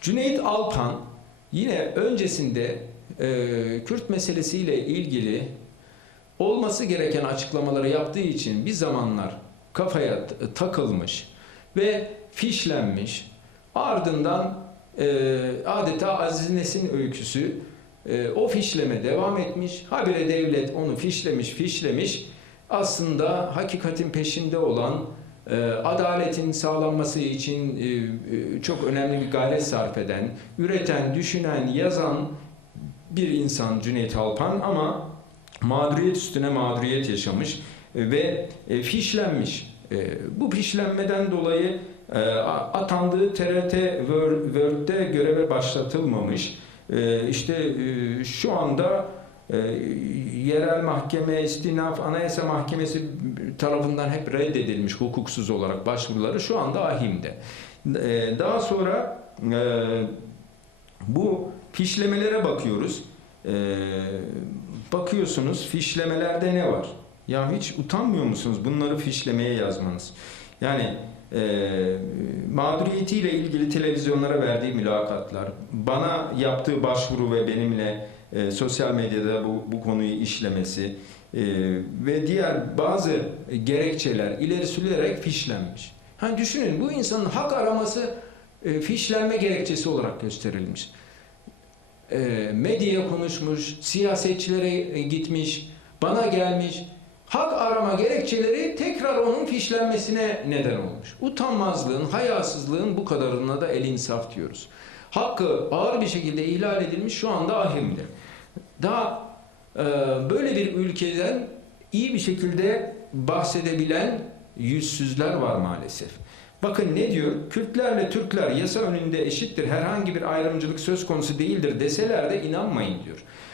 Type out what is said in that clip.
Cüneyt Alpan yine öncesinde e, Kürt meselesiyle ilgili olması gereken açıklamaları yaptığı için bir zamanlar kafaya takılmış ve fişlenmiş. Ardından e, adeta Aziz Nesin öyküsü e, o fişleme devam etmiş. Habire devlet onu fişlemiş, fişlemiş. Aslında hakikatin peşinde olan, adaletin sağlanması için e, e, çok önemli bir gayret sarf eden, üreten, düşünen, yazan bir insan Cüneyt Alpan ama mağduriyet üstüne mağduriyet yaşamış e, ve fişlenmiş. Bu fişlenmeden dolayı atandığı TRT Wor- World'de göreve başlatılmamış. İşte şu anda e, yerel mahkeme, istinaf, anayasa mahkemesi tarafından hep reddedilmiş hukuksuz olarak başvuruları şu anda ahimde. E, Daha sonra e, bu fişlemelere bakıyoruz. E, bakıyorsunuz fişlemelerde ne var? Ya hiç utanmıyor musunuz bunları fişlemeye yazmanız? Yani e, mağduriyetiyle ilgili televizyonlara verdiği mülakatlar, bana yaptığı başvuru ve benimle e, sosyal medyada bu, bu konuyu işlemesi e, ve diğer bazı gerekçeler ileri sürülerek fişlenmiş. Hani düşünün bu insanın hak araması e, fişlenme gerekçesi olarak gösterilmiş. E, medyaya konuşmuş, siyasetçilere e, gitmiş, bana gelmiş. Hak arama gerekçeleri tekrar onun fişlenmesine neden olmuş. Utanmazlığın, hayasızlığın bu kadarına da el insaf diyoruz. Hakkı ağır bir şekilde ihlal edilmiş şu anda ahimde. Daha e, böyle bir ülkeden iyi bir şekilde bahsedebilen yüzsüzler var maalesef. Bakın ne diyor? Kürtlerle Türkler yasa önünde eşittir. Herhangi bir ayrımcılık söz konusu değildir deseler de inanmayın diyor.